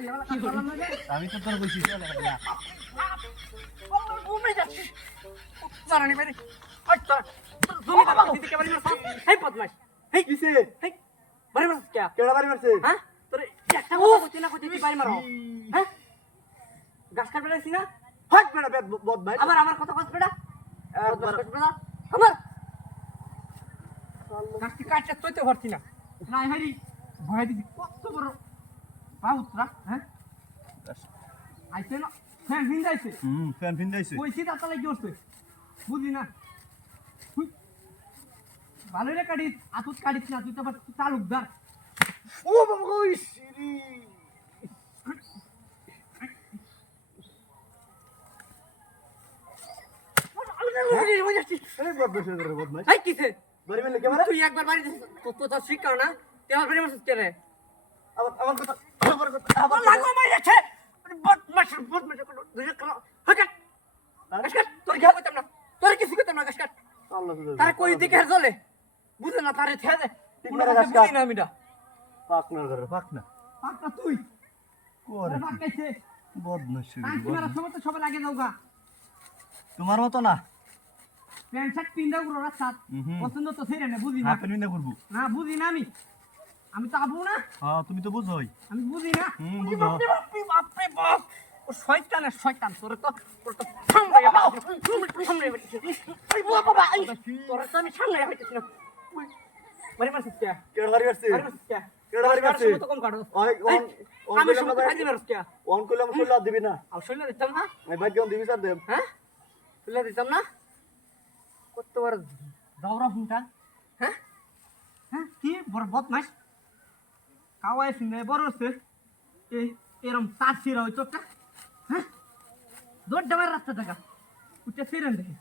আমি তো তোর বসি চলে না ঘুমে যাচ্ছি জানি বাইরে আচ্ছা তুমি তো দিদি কে বাড়ি মারছ হেই বদমাশ হেই কিসে হেই বাড়ি মারছ কে কেডা বাড়ি মারছে হ্যাঁ তোর একটা কথা কইছি না কইছি তুই বাড়ি মারো হ্যাঁ গাছ কাটবে নাকি না হাট বেড়া বদমাই আবার আমার কথা কইছ বেটা একবার আমার গাছটি কাটতে তুইতে পারছি না নাই হারি ভয় দিদি কত বড় পাউতরা হ্যাঁ আইছে না ফ্যান ভিন্দাইছে ফ্যান ভিন্দাইছে কইছি তা লাগি উঠছে বুঝি না ভালো রে কাটিস আতুত কাটিস না তুই তো আবার তালুকদার ও বাবা কই সিরি আরে বদমাই হাই কিসে বাড়ি মেলে ক্যামেরা তুই একবার বাড়ি তো তো শিখাও না তুই আমার বাড়ি মারছিস কে রে আমার কথা আবার লাগো মাইরাছে বদমাশ দুই কালো হাকাট গাছকাট তোর কি কইতাম না তোর কিছু কইতাম না গাছকাট আল্লাহ তারে কই দিকে আর চলে বুঝে না তারে ছেড়ে দে কোনো মারা কথা গাছকাট। বুঝি না আমিটা পাকনা করে পাকনা পাকটা তুই করে তোর পাকাইছে বদমাই টাঙ্কি মারার সময় তো সবার আগে যাওগা তোমার মতো না প্যান্ট শার্ট পিন্দা গুলো রাস্তা পছন্দ তো সেরে না বুঝি না হাফ প্যান্ট করবো না বুঝি না আমি তো আবু না হ্যাঁ তুমি তো বুঝোই আমি বুঝি না বুঝো। বাপরে বাপ ও শয়তানের শয়তান তোর তো সামনে সামনে এই বাবা এই তোর তো আমি সামনে হইতেছি না বাড়ি মারছিস কে কেডা বাড়ি মারছে বাড়ি মারছিস কে কেডা বাড়ি মারছে তো কম কাটো আমি আমি সময় খাইতে মারছিস কে অন করলে আমার শরীর দিবি না আর শৈল দিতাম না আমি ভাই কেমন দিবি স্যার দেব হ্যাঁ শৈল দিতাম না কত বড় দাওরা হুঁটা হ্যাঁ হ্যাঁ কি বড় বদমাশ কাওয়াই শুনে বড় হচ্ছে এই এরম তার ছিঁড়া ওই চোখটা হ্যাঁ দৌড় দেওয়ার রাস্তা টাকা উঠে ফিরেন দেখে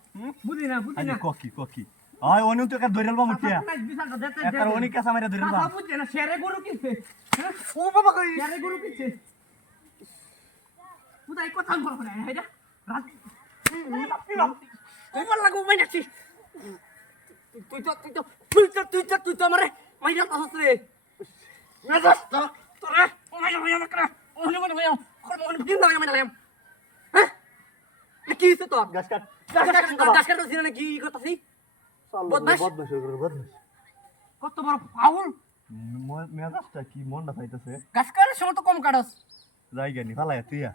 বুঝি না আরে ককি ককি আয় অনিও তো কার ধরে লবা মুটিয়া বিশালটা দেখতে একার অনি কাঁচা মাইরা ধরে লবা বুঝছে না শেরে গরু কিনছে হ্যাঁ ও বাবা কই শেরে গরু কিনছে কোথায় কথা বলবো না এটা রাত ওভার লাগু মাই নাছি তুই তো আমারে মাইরা তাহস রে মেজাজ তোরে মাইরা মাইরা মাকরা ওনে মনে মাইরা কোন দিন না মাইরা লাম হ্যাঁ কি হইছে তোর গাছ কাট গাছ কাটা ছিল না কি করতাছি বদমাশ। বদমাশ বদমাশ কত বড় ফাউল মেজাজটা কি মনটা চাইতেছে গাছ কাটার সময় তো কম কাটস জায়গা নি ফালায়া তুইয়া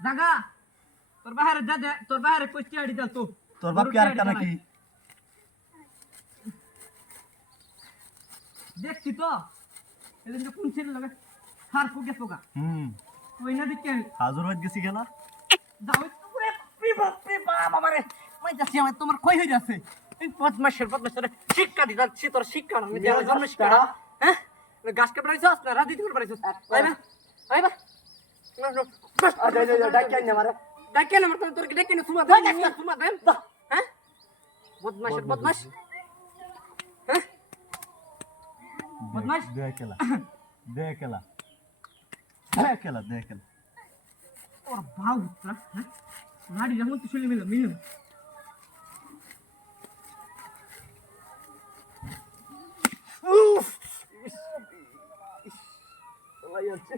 জাগা তোর বাহারে যা দে তোর বাহারে কইছি আড়ি দাও তো তোর বাপ কি আরেকটা নাকি দেখছি তো এদিন তো কোন ছেলে লাগে সার ফুকে ফোকা ওই না দেখি আমি হাজুর বাদ গেছি কেনা যাও একটু করে বাপরে বাপ আমারে মই যাচ্ছি আমার তোমার কই হই যাচ্ছে এই বদমাশের শিক্ষা দিতাছি তোর শিক্ষা না আমি দেওয়া জন্ম শিক্ষা হ্যাঁ গাছ কাটা পাইছস না রাত দিতে পাইছস আইবা আইবা ডাক্তার না মারে ডাকে না তোর ডাকে না সুমা দেন হ্যাঁ বদমাশ হ্যাঁ বদমাশ দেখলা দেখলা ওর ভাউ হ্যাঁ গাড়ি যেমন তুই চলে মিল উফ ওলাই আছে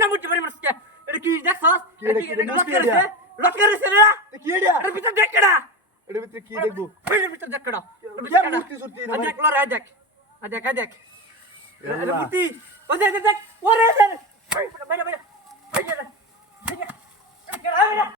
না বুঝতে পারি মারছিস এটা কি দেখছস কি এডা এর ভিতর দেখ কেডা এর ভিতরে কি দেখবো এর ভিতর দেখ কেডা কে মূর্তি সূর্তি না দেখ লড়াই দেখ দেখ মূর্তি ও দেখ ওরে